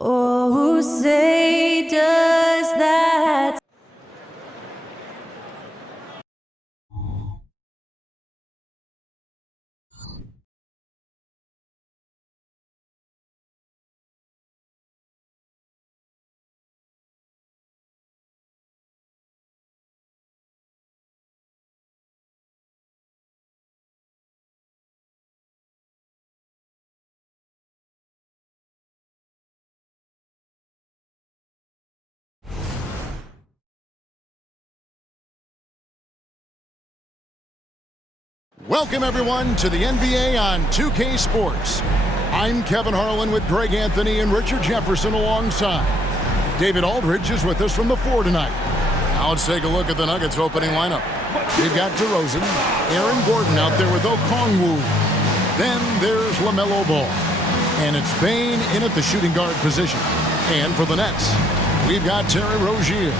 Oh, who say does that? Welcome, everyone, to the NBA on 2K Sports. I'm Kevin Harlan with Greg Anthony and Richard Jefferson alongside. David Aldridge is with us from the floor tonight. Now let's take a look at the Nuggets opening lineup. We've got DeRozan, Aaron Gordon out there with Okongwu. Then there's Lamelo Ball. And it's Bane in at the shooting guard position. And for the Nets, we've got Terry Rozier.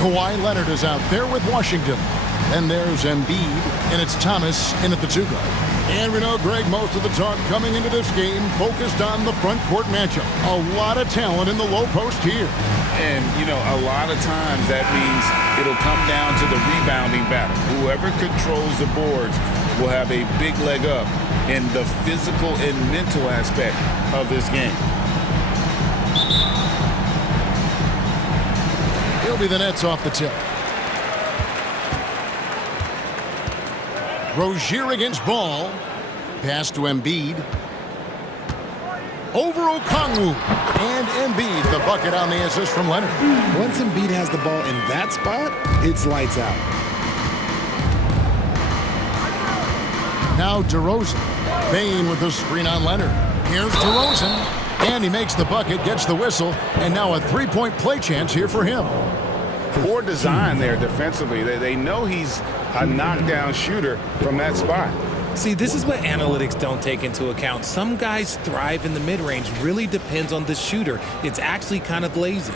Kawhi Leonard is out there with Washington. Then there's Embid, and it's Thomas in at the 2 guard. And we know, Greg, most of the talk coming into this game focused on the front court matchup. A lot of talent in the low post here. And, a lot of times that means it'll come down to the rebounding battle. Whoever controls the boards will have a big leg up in the physical and mental aspect of this game. He'll be the Nets off the tip. Rozier against Ball. Pass to Embid. Over Okongwu. And Embid, the bucket on the assist from Leonard. Once Embid has the ball in that spot, it's lights out. Now DeRozan. Bane with the screen on Leonard. Here's DeRozan. And he makes the bucket, gets the whistle, and now a three-point play chance here for him. Poor design there defensively. They know he's a knockdown shooter from that spot. See, this is what analytics don't take into account. Some guys thrive in the mid-range. Really depends on the shooter. It's actually kind of lazy.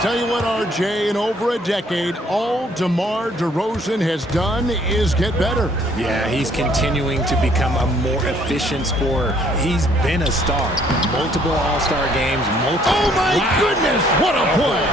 Tell you what, RJ, in over a decade, all DeMar DeRozan has done is get better. Yeah, he's continuing to become a more efficient scorer. He's been a star. Multiple All-Star games, multiple... Oh, my goodness! What a play!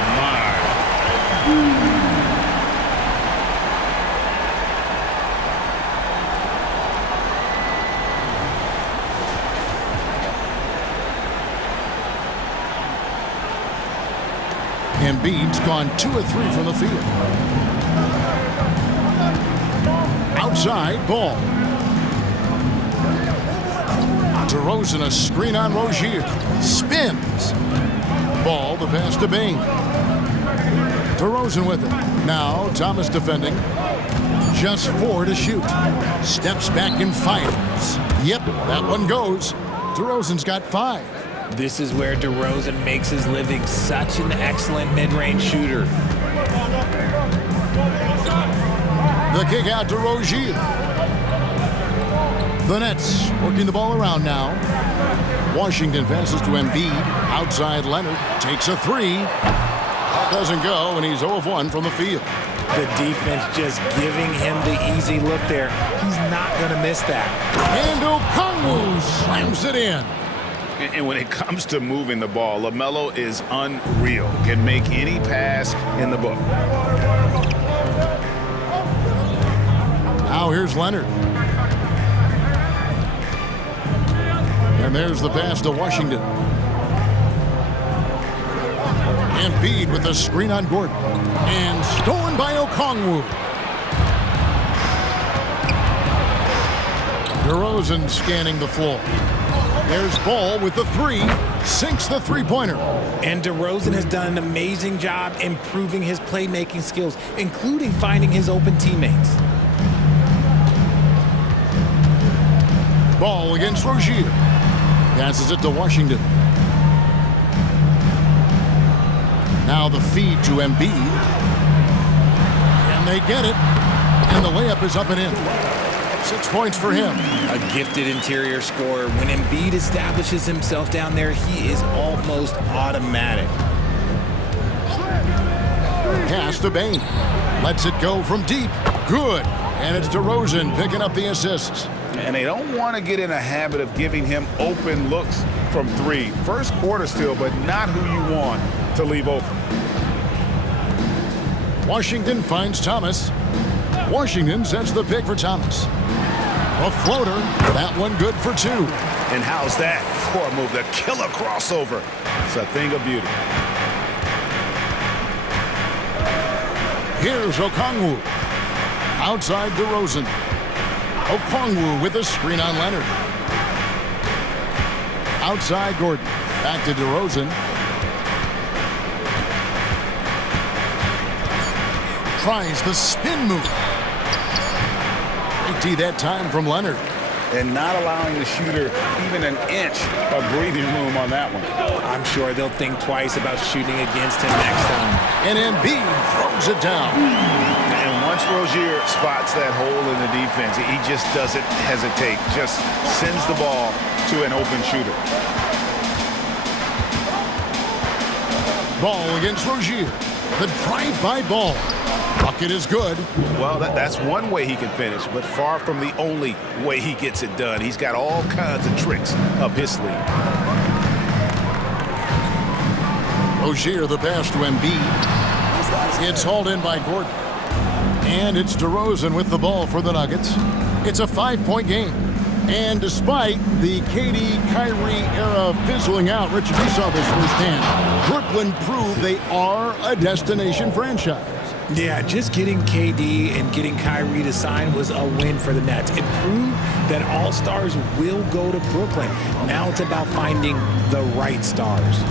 Embiid's gone 2 of 3 from the field. Outside, Ball. DeRozan, a screen on Rozier. Spins. Ball, the pass to Bane. DeRozan with it. Now, Thomas defending. Just 4 to shoot. Steps back and fires. Yep, that one goes. DeRozan's got 5. This is where DeRozan makes his living. Such an excellent mid-range shooter. The kick out to Rozier. The Nets working the ball around now. Washington passes to Embid. Outside Leonard takes a 3. That doesn't go, and he's 0 of 1 from the field. The defense just giving him the easy look there. He's not going to miss that. And Okongwu slams it in. And when it comes to moving the ball, Lamelo is unreal. Can make any pass in the book. Now here's Leonard. And there's the pass to Washington. Embid with the screen on Gordon. And stolen by Okongwu. DeRozan scanning the floor. There's Ball with the 3, sinks the three-pointer. And DeRozan has done an amazing job improving his playmaking skills, including finding his open teammates. Ball against Rozier. Passes it to Washington. Now the feed to Embid. And they get it. And the layup is up and in. 6 points for him. A gifted interior scorer. When Embiid establishes himself down there, he is almost automatic. Pass to Bain. Lets it go from deep. Good. And it's DeRozan picking up the assists. And they don't want to get in a habit of giving him open looks from three. First quarter still, but not who you want to leave open. Washington finds Thomas. Washington sets the pick for Thomas. A floater. That one good for 2. And how's that for a move? The killer crossover. It's a thing of beauty. Here's Okongwu. Outside DeRozan. Okongwu with a screen on Leonard. Outside Gordon. Back to DeRozan. Tries the spin move. Big that time from Leonard. And not allowing the shooter even an inch of breathing room on that one. I'm sure they'll think twice about shooting against him next time. And Embid throws it down. And once Rozier spots that hole in the defense, he just doesn't hesitate. Just sends the ball to an open shooter. Ball against Rozier. The drive-by ball. Bucket is good. Well, that's one way he can finish, but far from the only way he gets it done. He's got all kinds of tricks up his sleeve. Rozier the pass to Embid. It's hauled in by Gordon. And it's DeRozan with the ball for the Nuggets. It's a 5-point game. And despite the KD-Kyrie era fizzling out, Richard, you saw this firsthand. Brooklyn proved they are a destination franchise. Yeah, just getting KD and getting Kyrie to sign was a win for the Nets. It proved that all stars will go to Brooklyn. Now it's about finding the right stars.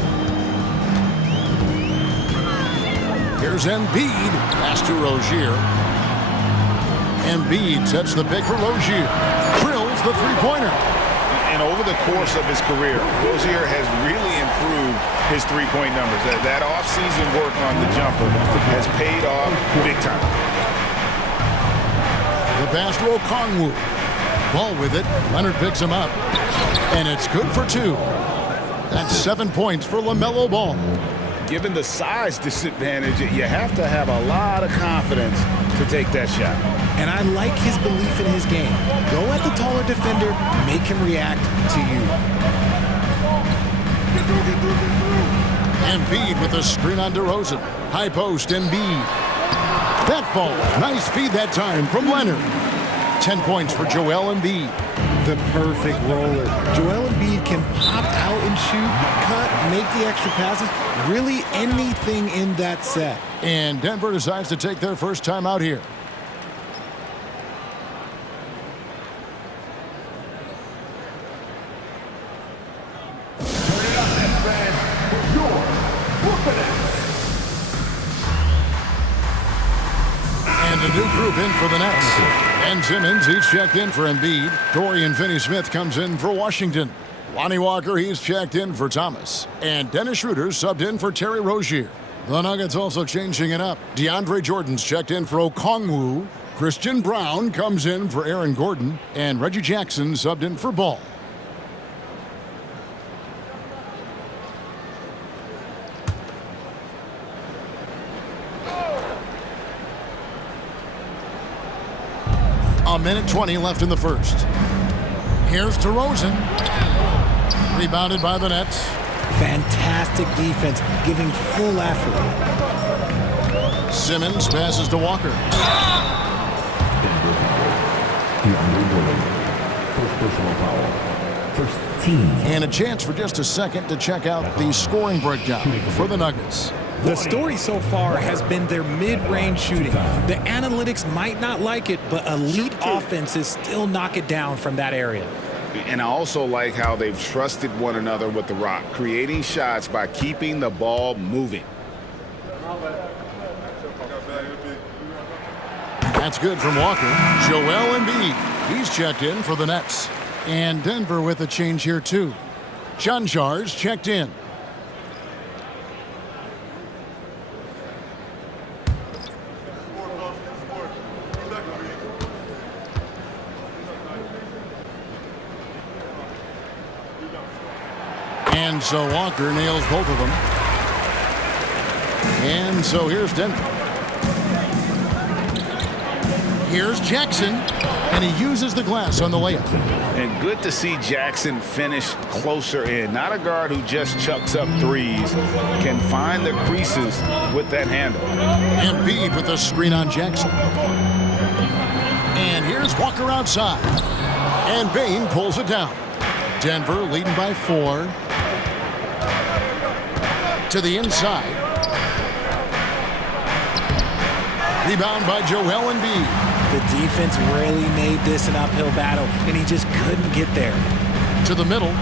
Here's Embid. Pass to Rozier. Embid sets the pick for Rozier. Drills the three-pointer. And over the course of his career, Rozier has really improved his three-point numbers. That off-season work on the jumper has paid off big time. The pass to Okongwu. Ball with it. Leonard picks him up. And it's good for 2. That's 7 points for Lamelo Ball. Given the size disadvantage, you have to have a lot of confidence to take that shot. And I like his belief in his game. Go at the taller defender, make him react to you. Embid with a screen on DeRozan. High post, Embid. That ball. Nice feed that time from Leonard. 10 points for Joel Embid. The perfect roller. Joel Embid can pop out and shoot, cut, make the extra passes, really anything in that set. And Denver decides to take their first time out here. And a new group in for the Nets. Ben Simmons, he's checked in for Embiid. Dorian Finney-Smith comes in for Washington. Lonnie Walker, he's checked in for Thomas. And Dennis Schroeder subbed in for Terry Rozier. The Nuggets also changing it up. DeAndre Jordan's checked in for Okongwu. Christian Brown comes in for Aaron Gordon. And Reggie Jackson subbed in for Ball. A minute 20 left in the first. Here's DeRozan. Rebounded by the Nets. Fantastic defense, giving full effort. Simmons passes to Walker. First personal foul. First team. And a chance for just a second to check out the scoring breakdown for the Nuggets. The story so far has been their mid-range shooting. The analytics might not like it, but elite offenses still knock it down from that area. And I also like how they've trusted one another with the rock, creating shots by keeping the ball moving. That's good from Walker. Joel Embid, he's checked in for the Nets. And Denver with a change here too. Chanjar's checked in. And so Walker nails both of them. And so here's Denver. Here's Jackson, and he uses the glass on the layup. And good to see Jackson finish closer in. Not a guard who just chucks up threes. Can find the creases with that handle. Embid with the screen on Jackson. And here's Walker outside. And Bane pulls it down. Denver leading by 4. To the inside. Rebound by Joel Embid. The defense really made this an uphill battle, and he just couldn't get there. To the middle.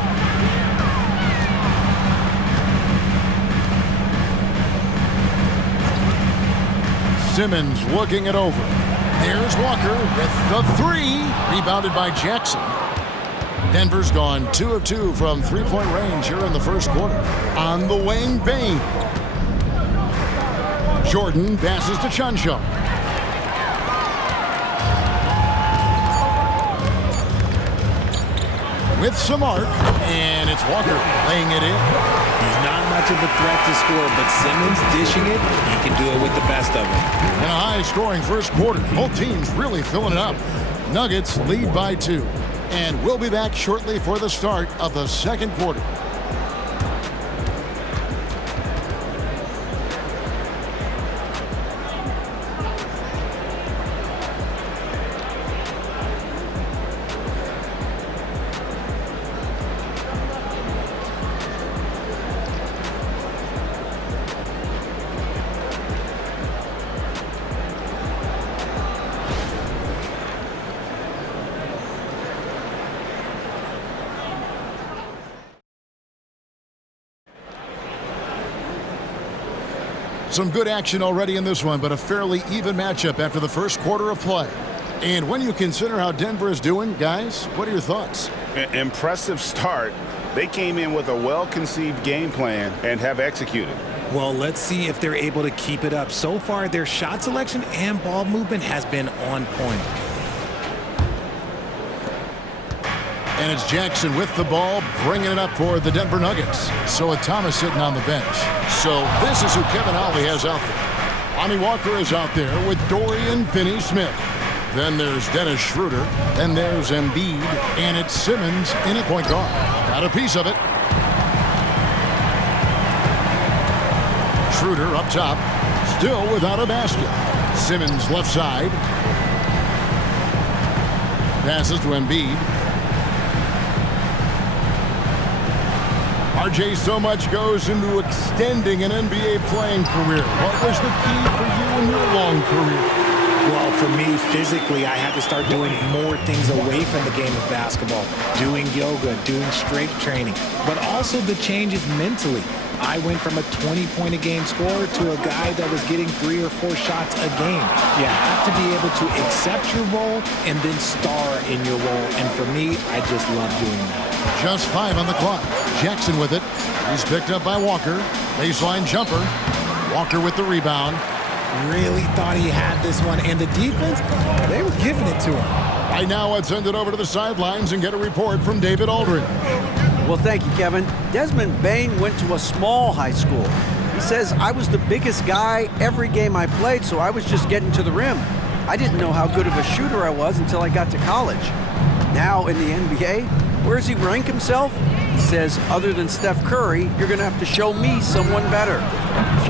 Simmons looking it over. There's Walker with the 3. Rebounded by Jackson. Denver's gone 2 of 2 from three-point range here in the first quarter. On the wing, Bane. Jordan passes to Chuncho. With some arc, and it's Walker laying it in. He's not much of a threat to score, but Simmons dishing it, he can do it with the best of them. In a high-scoring first quarter, both teams really filling it up. Nuggets lead by 2, and we'll be back shortly for the start of the second quarter. Some good action already in this one, but a fairly even matchup after the first quarter of play. And when you consider how Denver is doing, guys, what are your thoughts? Impressive start. They came in with a well-conceived game plan and have executed. Well, let's see if they're able to keep it up. So far, their shot selection and ball movement has been on point. And it's Jackson with the ball, bringing it up for the Denver Nuggets. So with Thomas sitting on the bench. So this is who Kevin Ollie has out there. Lonnie Walker is out there with Dorian Finney-Smith. Then there's Dennis Schroeder. Then there's Embid. And it's Simmons in at point guard. Got a piece of it. Schroeder up top. Still without a basket. Simmons left side. Passes to Embid. RJ, so much goes into extending an NBA playing career. What was the key for you in your long career? Well, for me, physically, I had to start doing more things away from the game of basketball. Doing yoga, doing strength training, but also the changes mentally. I went from a 20-point-a-game scorer to a guy that was getting 3 or 4 shots a game. You have to be able to accept your role and then star in your role. And for me, I just love doing that. Just 5 on the clock. Jackson with it. He's picked up by Walker. Baseline jumper. Walker with the rebound. Really thought he had this one. And the defense, they were giving it to him. Right now, let's send it over to the sidelines and get a report from David Aldridge. Well, thank you, Kevin. Desmond Bane went to a small high school. He says, I was the biggest guy every game I played, so I was just getting to the rim. I didn't know how good of a shooter I was until I got to college. Now in the NBA, where does he rank himself? He says, other than Steph Curry, you're going to have to show me someone better.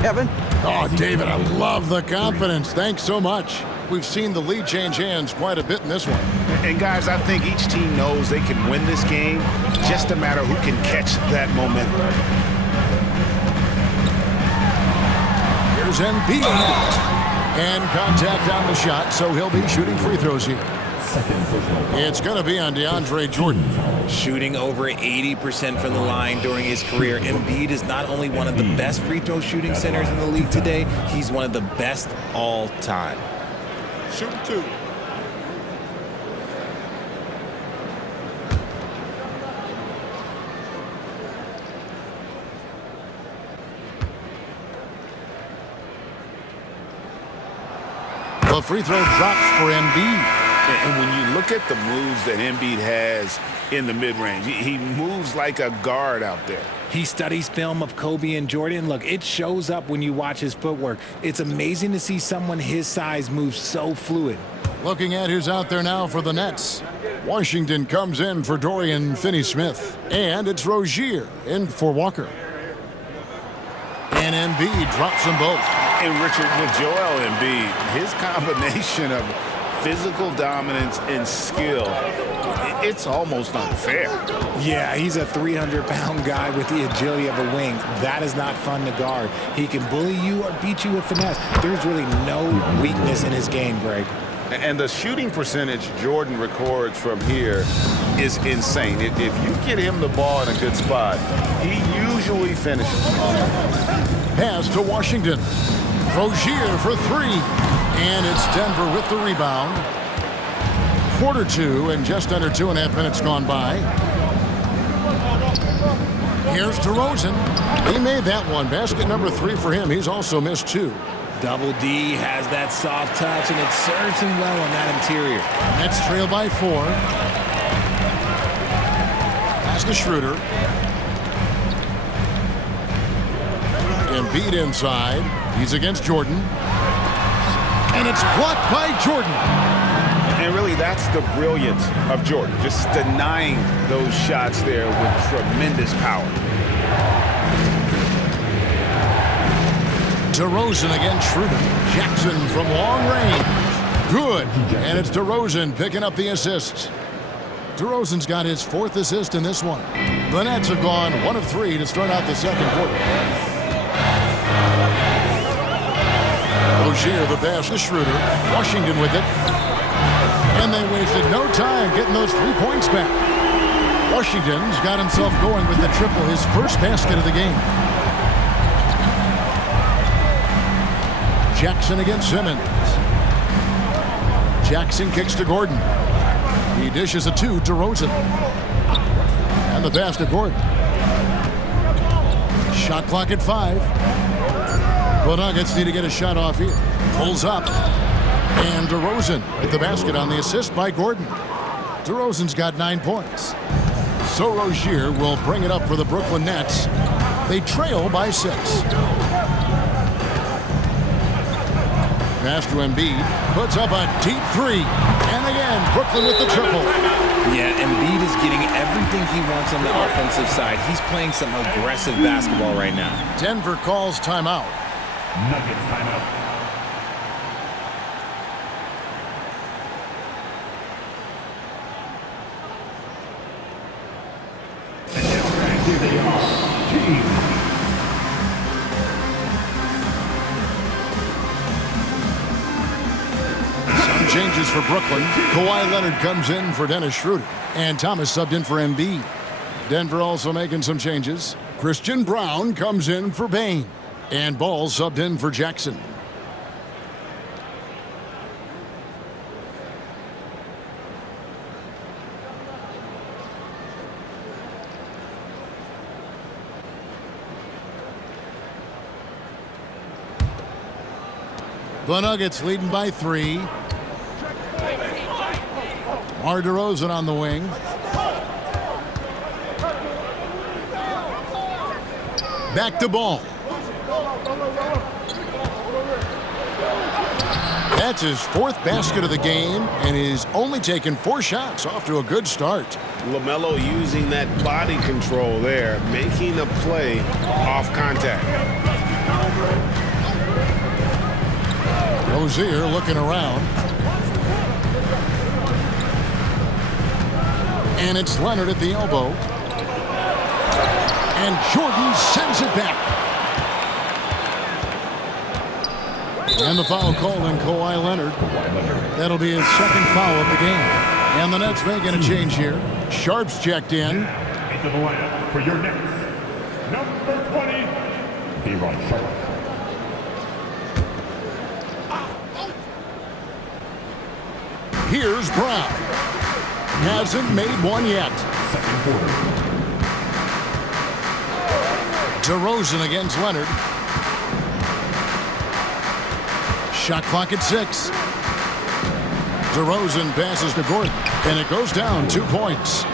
Kevin? Oh, David, I love the confidence. Thanks so much. We've seen the lead change hands quite a bit in this one. And guys, I think each team knows they can win this game. Just a matter who can catch that momentum. Here's Embid. And contact on the shot, so he'll be shooting free throws here. It's going to be on DeAndre Jordan. Shooting over 80% from the line during his career. Embid is not only one of the best free throw shooting centers in the league today, he's one of the best all time. Shoot 2. The free throw drops for Embid. And when you look at the moves that Embid has in the mid-range, he moves like a guard out there. He studies film of Kobe and Jordan. Look, it shows up when you watch his footwork. It's amazing to see someone his size move so fluid. Looking at who's out there now for the Nets. Washington comes in for Dorian Finney-Smith. And it's Rozier in for Walker. And Embiid drops them both. And Richard, with Joel Embiid, his combination of physical dominance and skill, it's almost unfair. Yeah, he's a 300-pound guy with the agility of a wing. That is not fun to guard. He can bully you or beat you with finesse. There's really no weakness in his game, Greg. And the shooting percentage Jordan records from here is insane. If you get him the ball in a good spot, he usually finishes. Pass to Washington. Rozier for three. And it's Denver with the rebound. Quarter two and just under 2.5 minutes gone by. Here's DeRozan. He made that one. Basket number 3 for him. He's also missed 2. Double D has that soft touch, and it serves him well on that interior. Nets trail by 4. Pass to Schroeder. Embiid inside. He's against Jordan. And it's blocked by Jordan. And really, that's the brilliance of Jordan, just denying those shots there with tremendous power. DeRozan against Schroeder. Jackson from long range. Good. And it's DeRozan picking up the assists. DeRozan's got his 4th assist in this one. The Nets have gone 1 of 3 to start out the second quarter. Rozier the pass to Schroeder. Washington with it. And they wasted no time getting those 3 points back. Washington's got himself going with the triple, his first basket of the game. Jackson against Simmons. Jackson kicks to Gordon. He dishes a 2 to DeRozan. And the pass to Gordon. Shot clock at 5. The Nuggets need to get a shot off here. Pulls up. And DeRozan with the basket on the assist by Gordon. DeRozan's got 9 points. So Rozier will bring it up for the Brooklyn Nets. They trail by 6. Pass to Embiid. Puts up a deep 3. And again, Brooklyn with the triple. Yeah, Embiid is getting everything he wants on the offensive side. He's playing some aggressive basketball right now. Denver calls timeout. Nuggets timeout. And now here they are. Team. Some changes for Brooklyn. Kawhi Leonard comes in for Dennis Schroeder. And Thomas subbed in for Embiid. Denver also making some changes. Christian Brown comes in for Bane. And Ball subbed in for Jackson. The Nuggets leading by 3. DeRozan on the wing. Back to Ball. That's his 4th basket of the game, and he's only taken 4 shots. Off to a good start. Lamelo using that body control there, making a play off contact. Rozier looking around. And it's Leonard at the elbow. And Jordan sends it back. And the foul called on Kawhi Leonard. That'll be his 2nd foul of the game. And the Nets making a change here. Sharp's checked in. Into the lineup for your Nets. Number 20, DeRozan Sharp. Here's Brown. Hasn't made one yet. Second quarter. DeRozan against Leonard. Shot clock at 6. DeRozan passes to Gordon, and it goes down 2 points.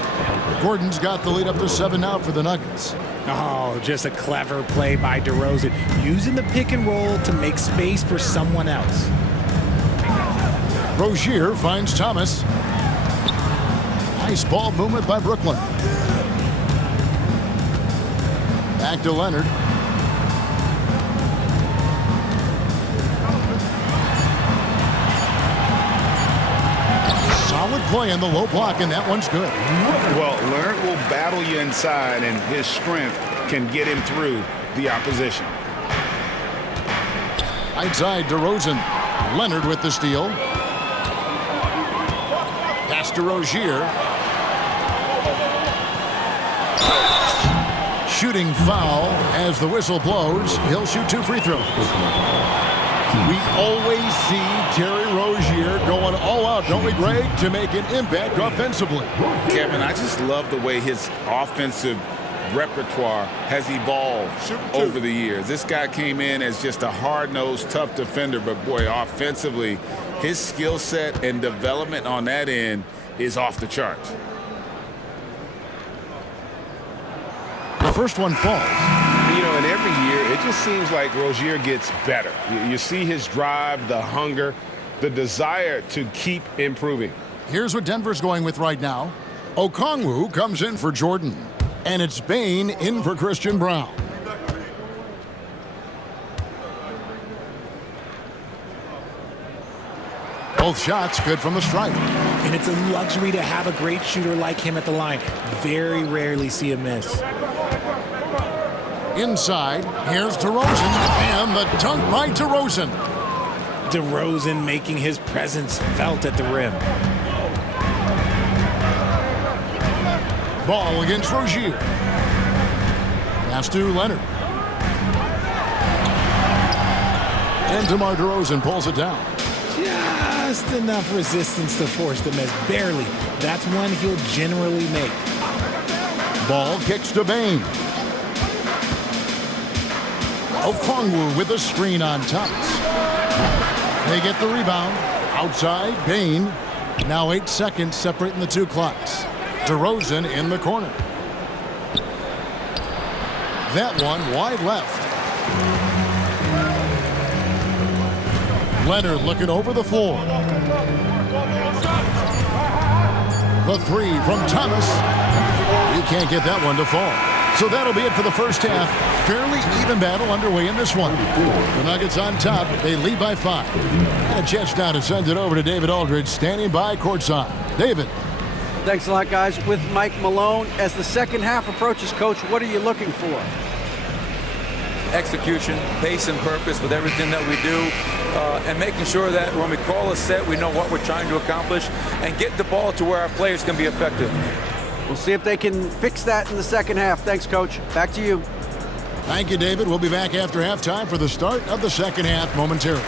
Gordon's got the lead up to 7 now for the Nuggets. Oh, just a clever play by DeRozan, using the pick and roll to make space for someone else. Rozier finds Thomas. Nice ball movement by Brooklyn. Back to Leonard. Solid play in the low block, and that one's good. Well, Leonard will battle you inside, and his strength can get him through the opposition. Right side, DeRozan. Leonard with the steal. Pass to Rozier. Shooting foul as the whistle blows. He'll shoot 2 free throws. We always see Terry Rozier going all out, don't we, Greg, to make an impact offensively. Kevin, I just love the way his offensive repertoire has evolved over the years. This guy came in as just a hard-nosed, tough defender, but boy, offensively, his skill set and development on that end is off the charts. The first one falls. You know, and every year, it just seems like Rozier gets better. You see his drive, the hunger, the desire to keep improving. Here's what Denver's going with right now. Okongwu comes in for Jordan. And it's Bane in for Christian Brown. Both shots good from the stripe. And it's a luxury to have a great shooter like him at the line. Very rarely see a miss. Inside, here's DeRozan, and the dunk by DeRozan. DeRozan making his presence felt at the rim. Ball against Rozier. Pass to Leonard. And DeMar DeRozan pulls it down. Just enough resistance to force the miss. Barely. That's one he'll generally make. Ball kicks to Bane. Okongwu with a screen on Thomas. They get the rebound. Outside, Bane. Now 8 seconds separating the 2 clocks. DeRozan in the corner. That one wide left. Leonard looking over the floor. The 3 from Thomas. You can't get that one to fall. So that'll be it for the first half. Fairly even battle underway in this one. The Nuggets on top. They lead by 5. And a chance now to send it over to David Aldridge, standing by courtside. David. Thanks a lot, guys. With Mike Malone, as the second half approaches, Coach, what are you looking for? Execution, pace and purpose with everything that we do, and making sure that when we call a set, we know what we're trying to accomplish and get the ball to where our players can be effective. We'll see if they can fix that in the second half. Thanks, Coach. Back to you. Thank you, David. We'll be back after halftime for the start of the second half momentarily.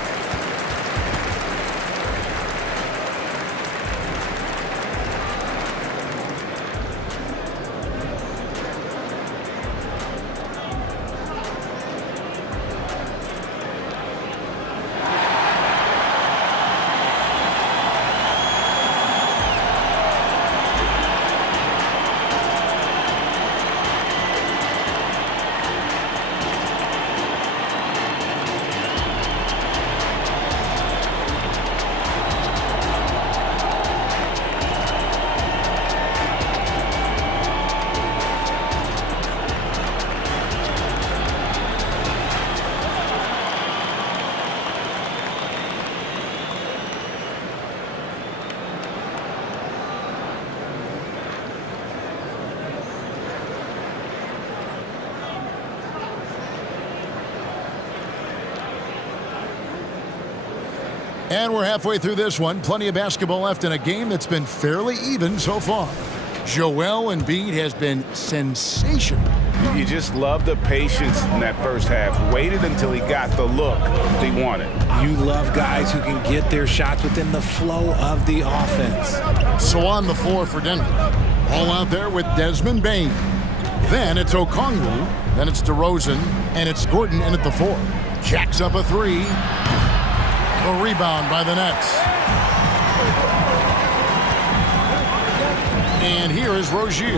And we're halfway through this one. Plenty of basketball left in a game that's been fairly even so far. Joel Embiid has been sensational. You just love the patience in that first half. Waited until he got the look he wanted. You love guys who can get their shots within the flow of the offense. So on the floor for Denver. All out there with Desmond Bane. Then it's Okongwu. Then it's DeRozan. And it's Gordon in at the 4. Jacks up a 3. A rebound by the Nets. And here is Rozier.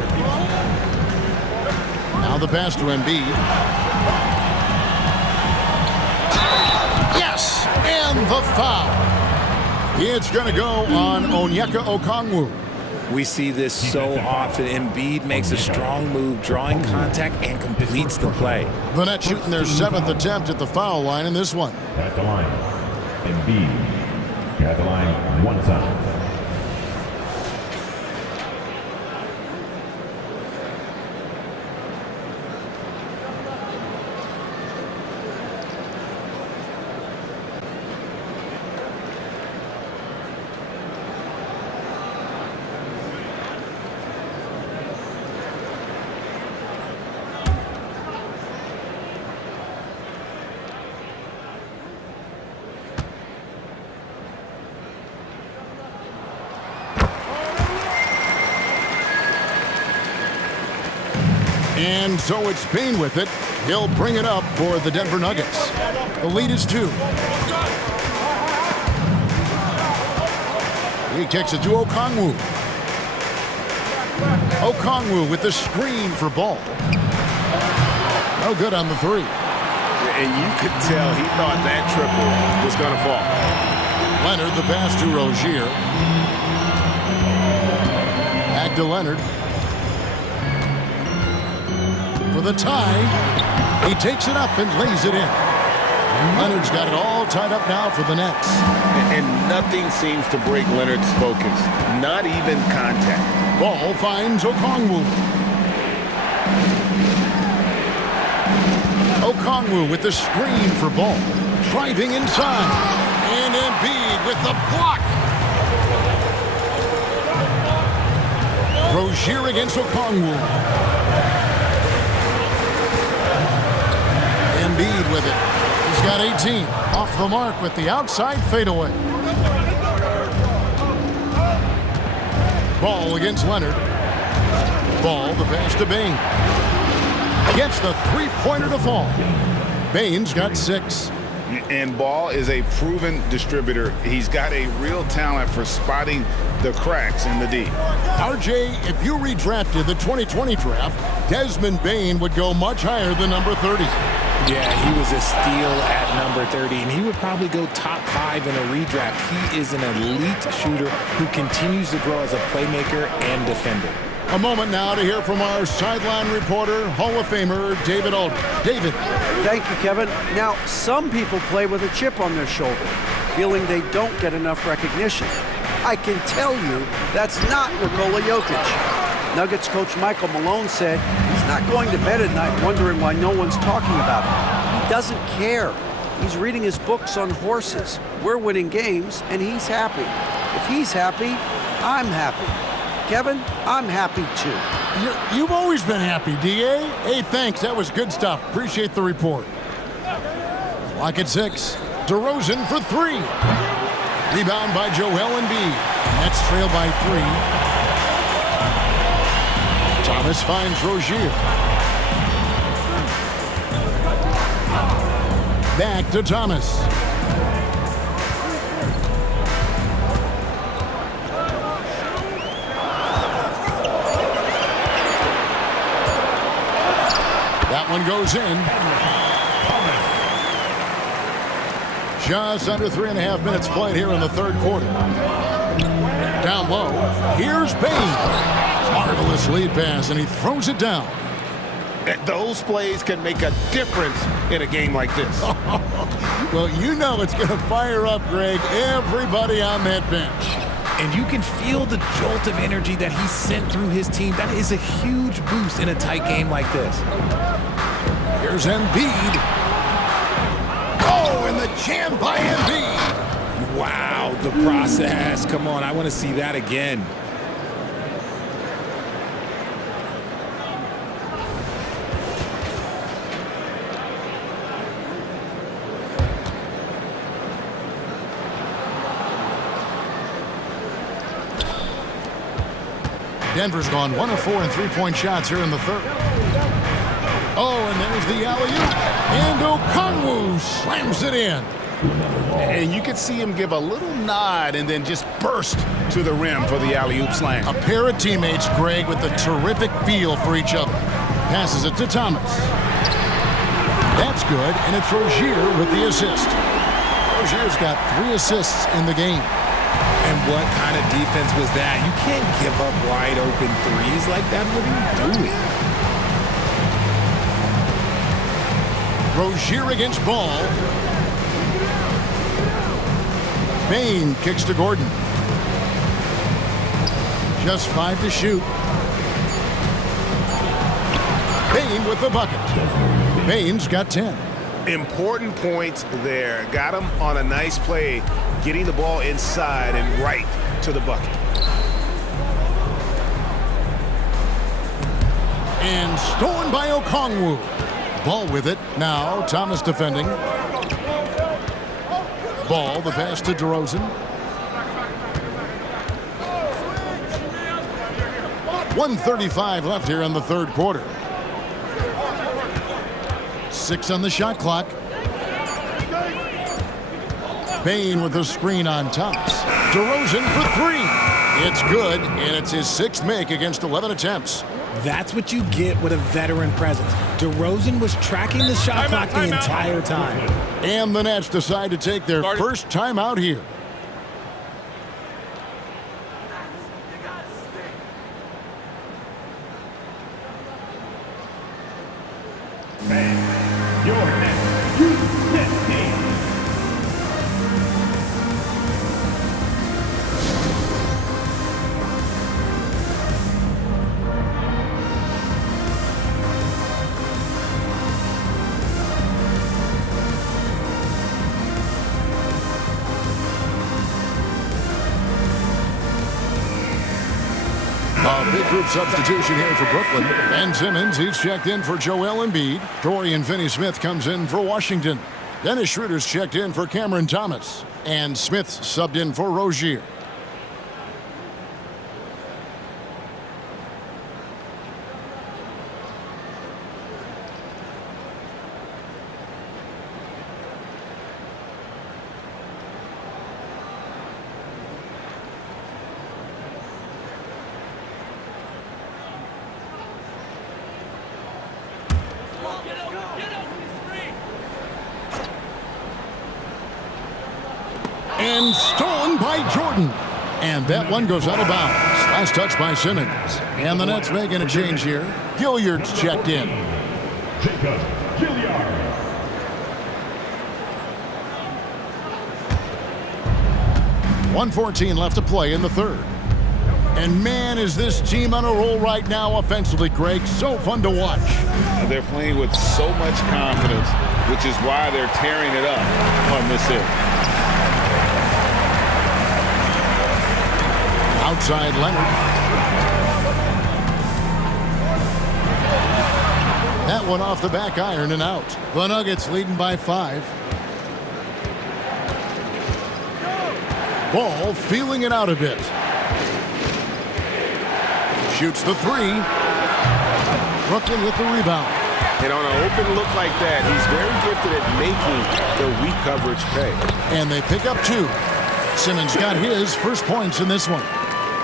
Now the pass to Embid. Yes! And the foul. It's going to go on Onyeka Okongwu. We see this so often. Embiid makes a strong move, drawing contact, and completes the play. The Nets shooting their 7th attempt at the foul line in this one. At the line, Embid. At the line, 1 time. And so it's Bane with it. He'll bring it up for the Denver Nuggets. The lead is 2. He kicks it to Okongwu. Okongwu with the screen for Ball. No good on the 3. And you could tell he thought that triple was going to fall. Leonard, the pass to Rozier. Back to Leonard. For the tie, he takes it up and lays it in. Leonard's got it all tied up now for the Nets. And nothing seems to break Leonard's focus, not even contact. Ball finds Okongwu. Okongwu with the screen for Ball. Driving inside. And Embid with the block. Rozier against Okongwu. Embid with it. He's got 18. Off the mark with the outside fadeaway. Ball against Leonard. Ball, the pass to Bane. Gets the three-pointer to fall. Bane's got 6. And Ball is a proven distributor. He's got a real talent for spotting the cracks in the D. RJ, if you redrafted the 2020 draft, Desmond Bane would go much higher than number 30. Yeah, he was a steal at number 30, and he would probably go top 5 in a redraft. He is an elite shooter who continues to grow as a playmaker and defender. A moment now to hear from our sideline reporter, Hall of Famer David Aldridge. David. Thank you, Kevin. Now, some people play with a chip on their shoulder, feeling they don't get enough recognition. I can tell you that's not Nikola Jokic. Nuggets coach Michael Malone said he's not going to bed at night wondering why no one's talking about him. He doesn't care. He's reading his books on horses. We're winning games, and he's happy. If he's happy, I'm happy. Kevin, I'm happy too. You've always been happy, D.A. Hey, thanks. That was good stuff. Appreciate the report. Clock at 6. DeRozan for 3. Rebound by Joel Embid. Nets trail by 3. Thomas finds Rozier. Back to Thomas. That one goes in. Just under 3.5 minutes played here in the third quarter. Down low, here's Bane. Marvelous lead pass, and he throws it down. Those plays can make a difference in a game like this. Well, you know it's going to fire up, Greg, everybody on that bench. And you can feel the jolt of energy that he sent through his team. That is a huge boost in a tight game like this. Here's Embid. Oh, and the jam by Embid. Wow, the process. Come on, I want to see that again. Denver's gone 1 of 4 in three-point shots here in the third. Oh, and there's the alley-oop. And Okongwu slams it in. And you could see him give a little nod and then just burst to the rim for the alley-oop slam. A pair of teammates, Greg, with a terrific feel for each other. Passes it to Thomas. That's good, and it's Rozier with the assist. Rozier's got 3 assists in the game. And what kind of defense was that? You can't give up wide open threes like that. What are you doing? Rozier against Ball. Bane kicks to Gordon. Just 5 to shoot. Bane with the bucket. Bane's got 10. Important points there. Got him on a nice play, getting the ball inside and right to the bucket. And stolen by Okongwu. Ball with it. Now Thomas defending. Ball, the pass to DeRozan. 1:35 left here in the third quarter. 6 on the shot clock. Bane with the screen on Thomas. DeRozan for 3. It's good, and it's his 6th make against 11 attempts. That's what you get with a veteran presence. DeRozan was tracking the shot clock the entire time. And the Nets decide to take their first time out here. Your next U.S. team. A big group substitution here for Brooklyn. Ben Simmons, he's checked in for Joel Embid. Dorian Finney-Smith comes in for Washington. Dennis Schroeder's checked in for Cameron Thomas. And Smith's subbed in for Rozier. And stolen by Jordan. And that one goes out of bounds. Last touch by Simmons. And the Nets making a change here. Gilliard's checked in. Jacob Gilliard. .114 left to play in the third. And man, is this team on a roll right now offensively, Greg. So fun to watch. They're playing with so much confidence, which is why they're tearing it up on this hit. Outside Leonard. That one off the back iron and out. The Nuggets leading by 5. Ball feeling it out a bit. Shoots the 3. Brooklyn with the rebound. And on an open look like that, he's very gifted at making the weak coverage pay. And they pick up 2. Simmons got his first points in this one.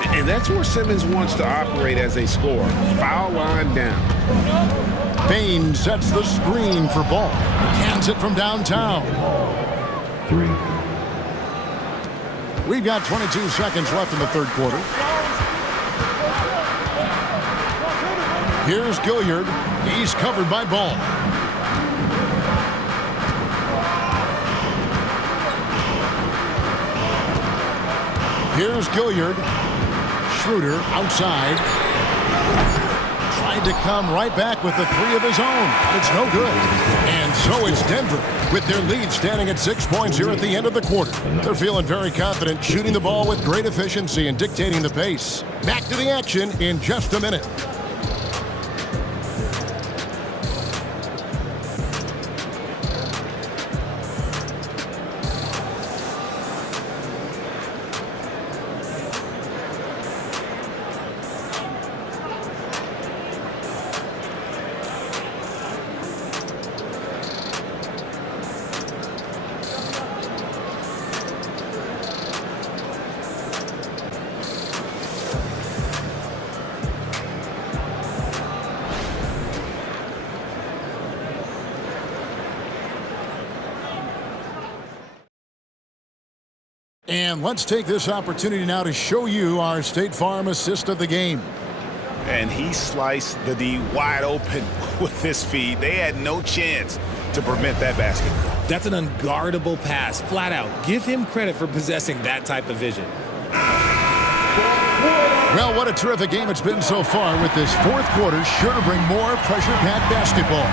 And that's where Simmons wants to operate as a scorer. Foul line down. Bane sets the screen for Ball. Cans it from downtown. 3. We've got 22 seconds left in the third quarter. Here's Gilliard. He's covered by Ball. Here's Gilliard. Schroeder outside. Tried to come right back with the 3 of his own. But it's no good. And so it's Denver with their lead standing at 6 points here at the end of the quarter. They're feeling very confident, shooting the ball with great efficiency and dictating the pace. Back to the action in just a minute. And let's take this opportunity now to show you our State Farm assist of the game. And he sliced the D wide open with his feed. They had no chance to prevent that basket. That's an unguardable pass, flat out. Give him credit for possessing that type of vision. Well, what a terrific game it's been so far, with this fourth quarter sure to bring more pressure-packed basketball.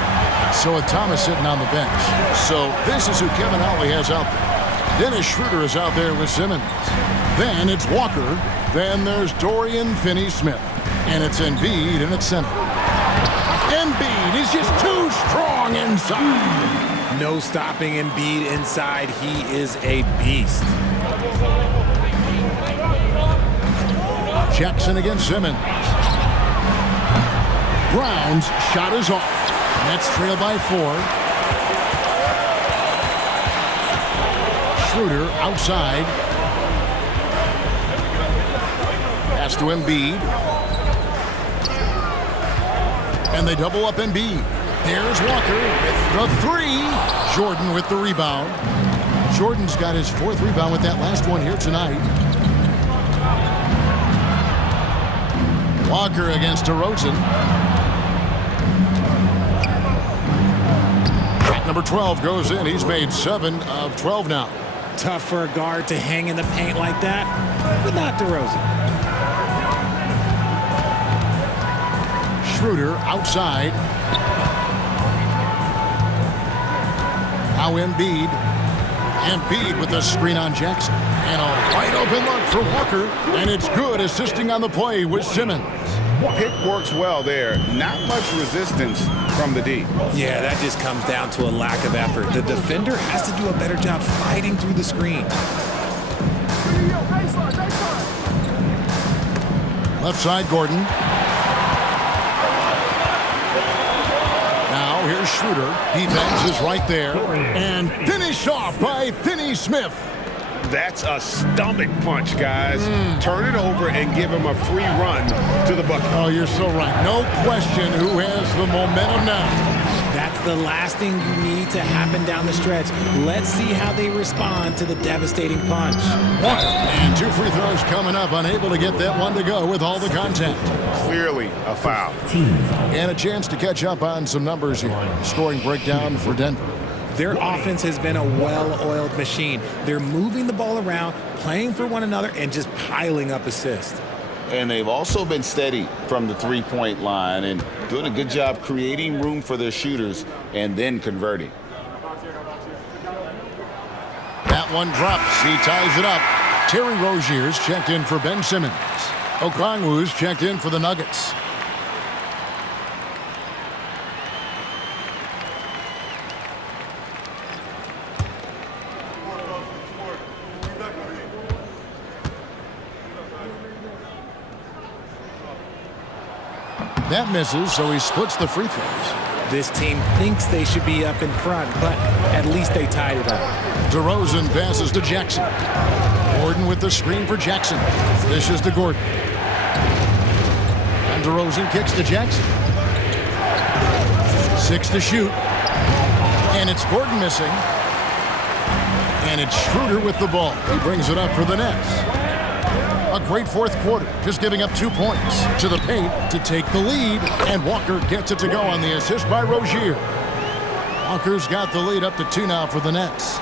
So with Thomas sitting on the bench. So this is who Kevin Ollie has out there. Dennis Schroeder is out there with Simmons. Then it's Walker. Then there's Dorian Finney-Smith. And it's Embid in its center. Embid is just too strong inside. No stopping Embid inside. He is a beast. Jackson against Simmons. Brown's shot is off. Nets trail by 4. Schroeder outside. Pass to Embid. And they double up Embid. There's Walker with the 3. Jordan with the rebound. Jordan's got his 4th rebound with that last one here tonight. Walker against DeRozan. Shot number 12 goes in. He's made 7 of 12 now. Tough for a guard to hang in the paint like that, but not DeRozan. Schroeder outside. Now Embid. Embid with a screen on Jackson. And a wide open look for Walker. And it's good, assisting on the play with Simmons. Pick works well there. Not much resistance from the D. Yeah, that just comes down to a lack of effort. The defender has to do a better job fighting through the screen. Left side, Gordon. Now here's Schroeder. Defense is right there. And finished off by Finney-Smith. That's a stomach punch, guys. Turn it over and give him a free run to the bucket. Oh, you're so right. No question who has the momentum now. That's the last thing you need to happen down the stretch. Let's see how they respond to the devastating punch. And 2 free throws coming up. Unable to get that one to go with all the contact. Clearly a foul. And a chance to catch up on some numbers here. Scoring breakdown for Denver. Their offense has been a well-oiled machine. They're moving the ball around, playing for one another, and just piling up assists. And they've also been steady from the three-point line and doing a good job creating room for their shooters and then converting. That one drops. He ties it up. Terry Rozier's checked in for Ben Simmons. Okongwu's checked in for the Nuggets. That misses, so he splits the free throws. This team thinks they should be up in front, but at least they tied it up. DeRozan passes to Jackson. Gordon with the screen for Jackson. Dishes to Gordon. And DeRozan kicks to Jackson. 6 to shoot. And it's Gordon missing. And it's Schroeder with the ball. He brings it up for the Nets. A great fourth quarter, just giving up 2 points to the paint to take the lead. And Walker gets it to go on the assist by Rozier. Walker's got the lead up to 2 now for the Nets.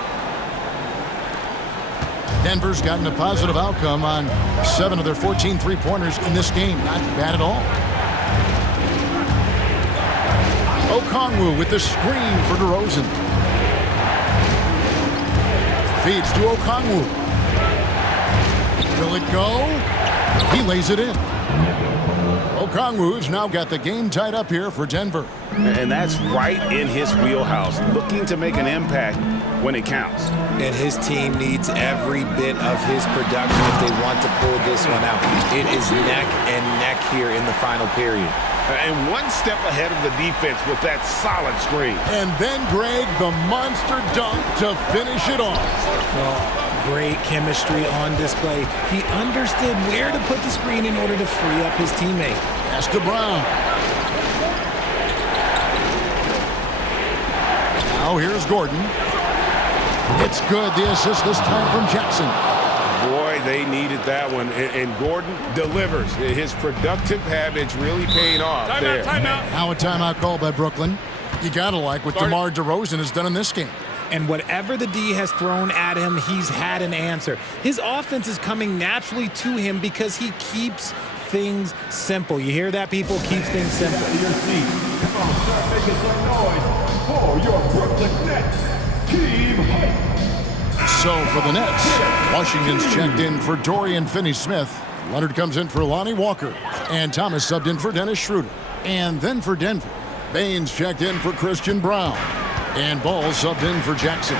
Denver's gotten a positive outcome on 7 of their 14 three-pointers in this game. Not bad at all. Okongwu with the screen for DeRozan. Feeds to Okongwu. Will it go? He lays it in. Okongwu's now got the game tied up here for Denver. And that's right in his wheelhouse, looking to make an impact when it counts. And his team needs every bit of his production if they want to pull this one out. It is neck and neck here in the final period. And one step ahead of the defense with that solid screen. And then Greg, the monster dunk to finish it off. Well, great chemistry on display. He understood where to put the screen in order to free up his teammate. Pass to Brown. Now here's Gordon. It's good. The assist this time from Jackson. Boy, they needed that one. And Gordon delivers. His productive habits really paying off there. Timeout. Now a timeout called by Brooklyn. You got to like what DeMar DeRozan has done in this game. And whatever the D has thrown at him, he's had an answer. His offense is coming naturally to him because he keeps things simple. You hear that, people? Keeps things simple. Your seat. Come on, start making some noise for your Brooklyn Nets. Team hype. So for the Nets, Washington's checked in for Dorian Finney-Smith. Leonard comes in for Lonnie Walker. And Thomas subbed in for Dennis Schroeder. And then for Denver, Baines checked in for Christian Brown. And Ball subbed in for Jackson.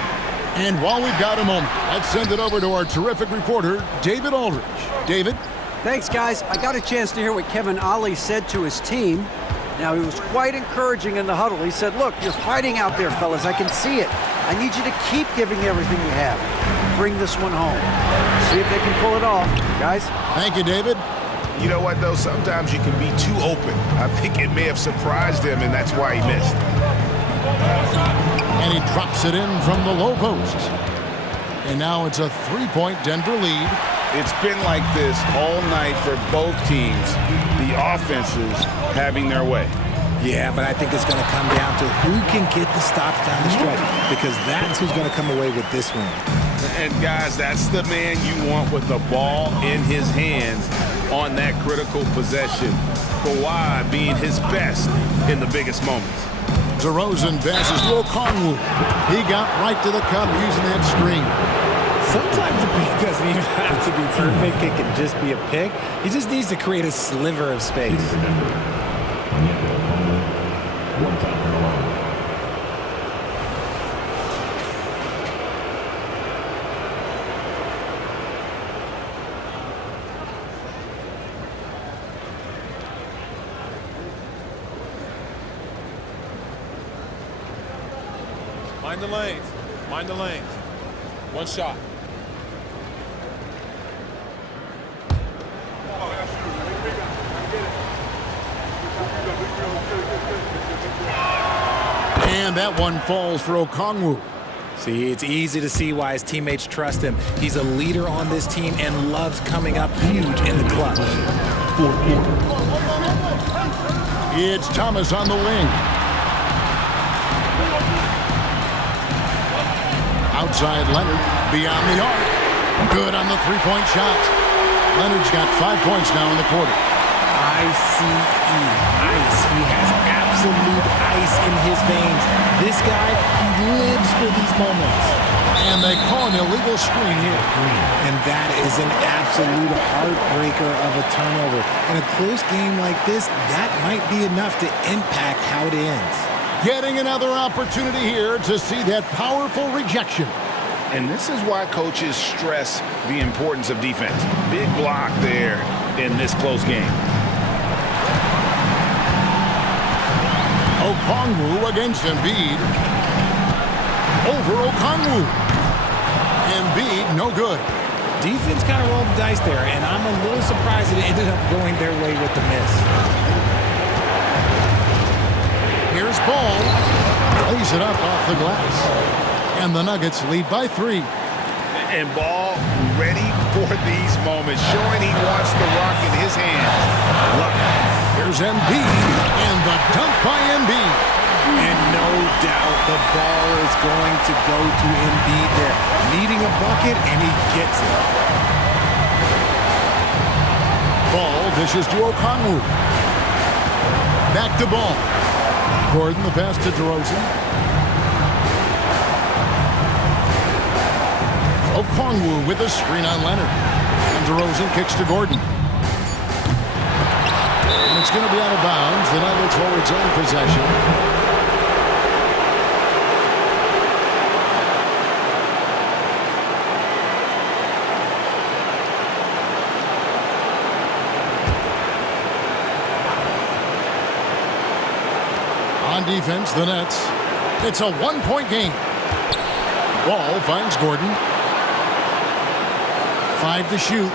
And while we've got a moment, let's send it over to our terrific reporter, David Aldridge. David? Thanks, guys. I got a chance to hear what Kevin Ollie said to his team. Now, he was quite encouraging in the huddle. He said, look, you're fighting out there, fellas. I can see it. I need you to keep giving everything you have. Bring this one home. See if they can pull it off. Guys? Thank you, David. You know what, though? Sometimes you can be too open. I think it may have surprised him, and that's why he missed. And he drops it in from the low post. And now it's a three-point Denver lead. It's been like this all night for both teams. The offenses having their way. Yeah, but I think it's going to come down to who can get the stops down the stretch, because that's who's going to come away with this one. And guys, that's the man you want with the ball in his hands on that critical possession. Kawhi being his best in the biggest moments. DeRozan passes to Okongwu. He got right to the cup using that screen. Sometimes the pick doesn't even have to be perfect. It can just be a pick. He just needs to create a sliver of space. Mind the lanes. Mind the lanes. One shot. And that one falls for Okongwu. See, it's easy to see why his teammates trust him. He's a leader on this team and loves coming up huge in the clutch. It's Thomas on the wing. Outside Leonard, beyond the arc. Good on the three-point shot. Leonard's got 5 points now in the quarter. ICE, ice. He has absolute ice in his veins. This guy, he lives for these moments. And they call an illegal screen here. And that is an absolute heartbreaker of a turnover. In a close game like this, that might be enough to impact how it ends. Getting another opportunity here to see that powerful rejection. And this is why coaches stress the importance of defense. Big block there in this close game. Okongwu against Embid. Over Okongwu. Embid, no good. Defense kind of rolled the dice there, and I'm a little surprised it ended up going their way with the miss. Here's Ball. Lays it up off the glass. And the Nuggets lead by 3. And Ball ready for these moments, showing he wants the rock in his hands. Love it. Here's Embid. And the dunk by Embid. And no doubt the ball is going to go to Embid there. Needing a bucket, and he gets it. Ball dishes to Okongwu. Back to Ball. Gordon, the pass to DeRozan. Okongwu with a screen on Leonard. And DeRozan kicks to Gordon. And it's going to be out of bounds. The Nuggets hold its own possession. On defense, the Nets. It's a one-point game. Ball finds Gordon. 5 to shoot.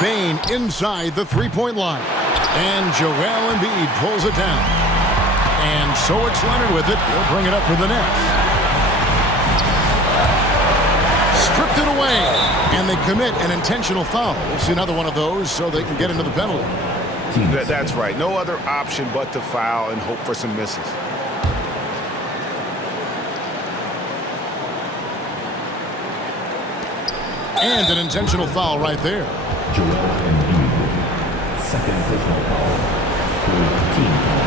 Bane inside the three-point line. And Joel Embid pulls it down. And so it's Leonard with it. He'll bring it up for the Nets. stripped it away. And they commit an intentional foul. We'll see another one of those so they can get into the penalty. That's right. No other option but to foul and hope for some misses. And an intentional foul right there. Embid. Second personal foul. Third team foul.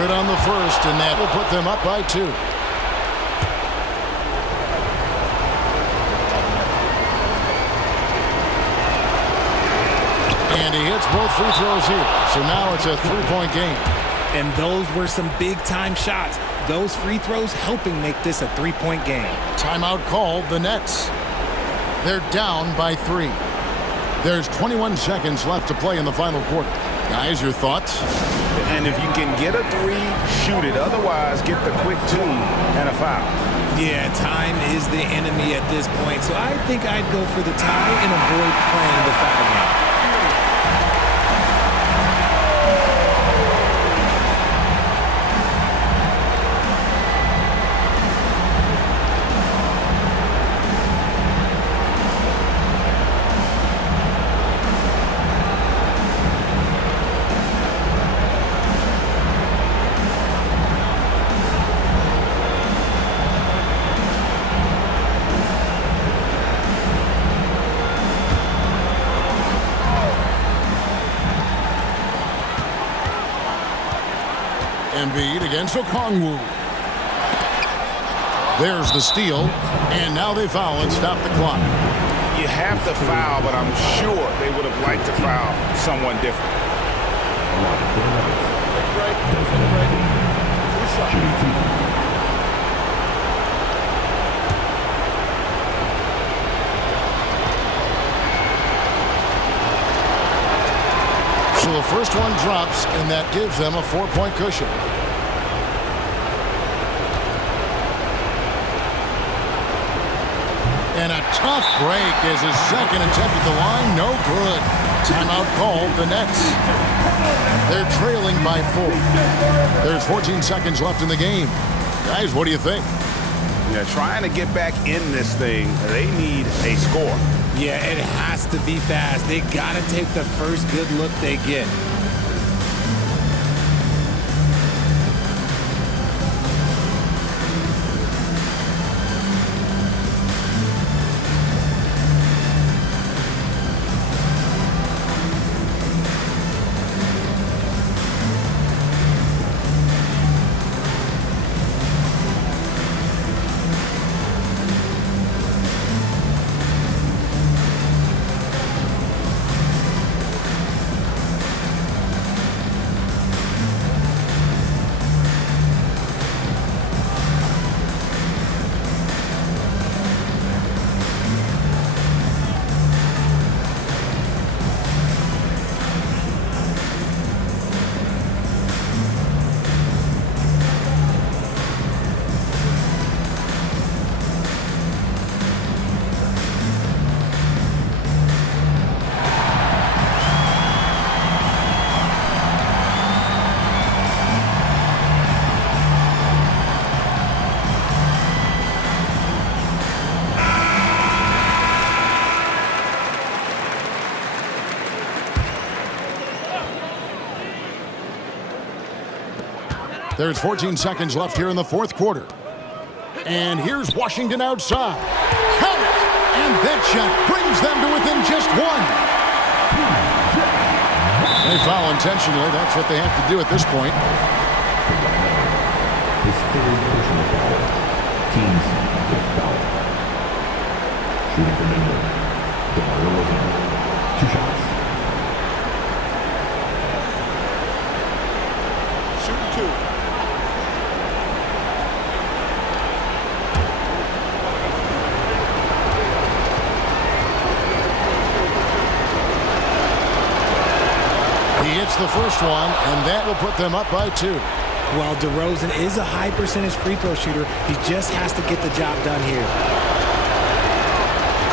Good on the first, and that will put them up by 2. And he hits both free throws here. So now it's a 3-point game. And those were some big-time shots. Those free throws helping make this a 3-point game. Timeout called the Nets. They're down by 3. There's 21 seconds left to play in the final quarter. Guys, your thoughts? And if you can get a 3, shoot it. Otherwise, get the quick 2 and a foul. Yeah, time is the enemy at this point. So I think I'd go for the tie and avoid playing the foul game. Embid against Okongwu. There's the steal, and now they foul and stop the clock. You have to foul, but I'm sure they would have liked to foul someone different. So the first one drops, and that gives them a 4-point cushion. And a tough break is his second attempt at the line. No good. Timeout called the Nets. They're trailing by 4. There's 14 seconds left in the game. Guys, what do you think? Yeah, trying to get back in this thing, they need a score. Yeah, it has to be fast. They got to take the first good look they get. There's 14 seconds left here in the fourth quarter. And here's Washington outside. Count it! And that shot brings them to within just 1. They foul intentionally. That's what they have to do at this point. His third personal foul. Team's fifth foul. Shooting from Embid. DeRozan. 2 shots. Shoot 2. He hits the first one, and that will put them up by 2. While DeRozan is a high percentage free throw shooter, he just has to get the job done here.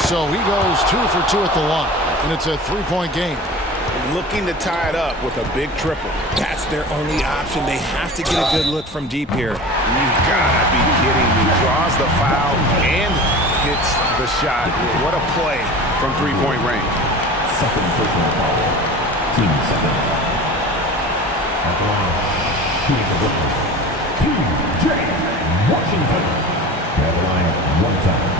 So he goes 2 for 2 at the line, and it's a 3-point game. looking to tie it up with a big triple. That's their only option. They have to get a good look from deep here. You gotta be kidding me. Draws the foul and hits the shot. What a play from three-point range. Second personal foul. Team second. At the line, shooting the Brooklyn. T.J. Washington. At the line, one time.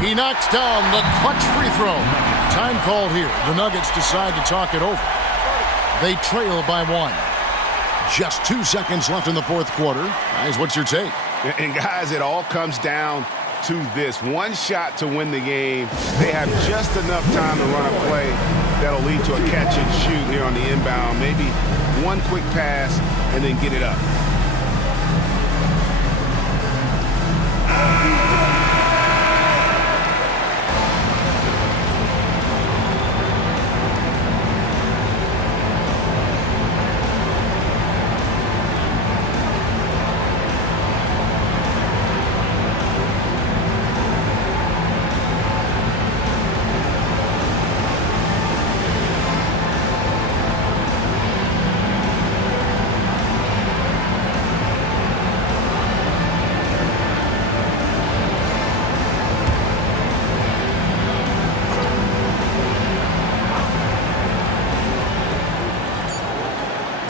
He knocks down the clutch free throw. Time called here. The Nuggets decide to talk it over. They trail by 1. Just 2 seconds left in the fourth quarter. Guys, what's your take? And guys, it all comes down to this. One shot to win the game. They have just enough time to run a play that'll lead to a catch and shoot here on the inbound. Maybe one quick pass and then get it up.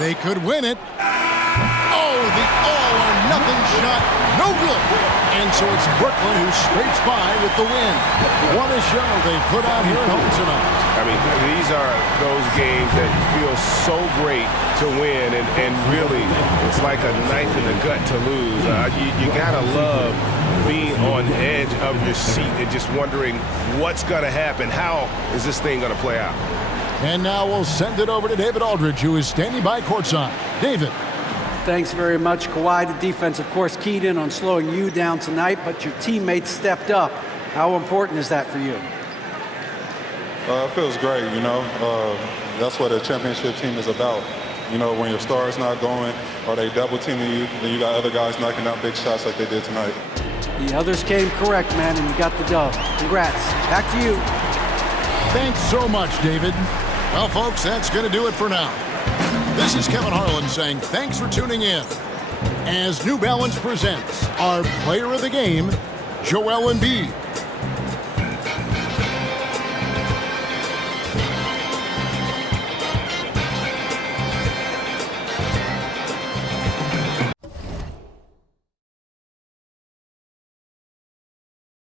They could win it. Oh, the all-or-nothing shot. No good. And so it's Brooklyn who scrapes by with the win. What a show they put out here at home tonight. I mean, these are those games that feel so great to win, and really, it's like a knife in the gut to lose. You gotta love being on the edge of your seat and just wondering what's gonna happen. How is this thing gonna play out? And now we'll send it over to David Aldridge, who is standing by courtside. David. Thanks very much, Kawhi. The defense, of course, keyed in on slowing you down tonight, but your teammates stepped up. How important is that for you? It feels great, you know. That's what a championship team is about. You know, when your star's not going or they double teaming you, then you got other guys knocking down big shots like they did tonight. The others came correct, man, and you got the dub. Congrats. Back to you. Thanks so much, David. Well, folks, that's going to do it for now. This is Kevin Harlan saying thanks for tuning in as New Balance presents our player of the game, Joel Embid.